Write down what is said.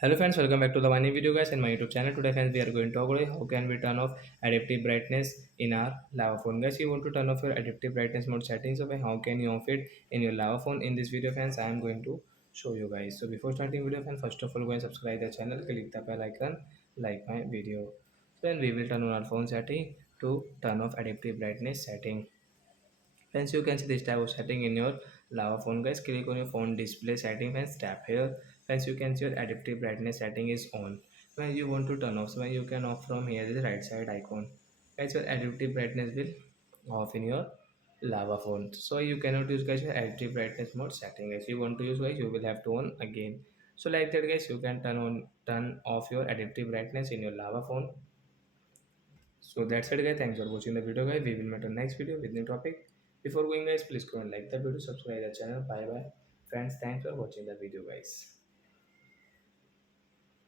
Hello friends, welcome back to the new video guys in my YouTube channel. Today friends we are going to talk about how can we turn off adaptive brightness in our lava phone. Guys, you want to turn off your adaptive brightness mode settings, so how can you off it in your lava phone? In this video friends I am going to show you guys. So before starting video friends, first of all go and subscribe the channel, click the bell icon, like my video. So then we will turn on our phone setting to turn off adaptive brightness setting. Friends, you can see this type of setting in your lava phone. Guys, click on your phone display setting. Friends, tap here. Friends, you can see your adaptive brightness setting is on. When you want to turn off, so when you can off from here, the right side icon. Guys, your adaptive brightness will off in your lava phone. So you cannot use guys your adaptive brightness mode setting. If you want to use guys, you will have to on again. So like that guys, you can turn off your adaptive brightness in your lava phone. So that's it guys. Thanks for watching the video guys. We will meet on next video with new topic. Before going guys, please go and like the video, subscribe the channel. Bye bye. Friends, thanks for watching the video guys.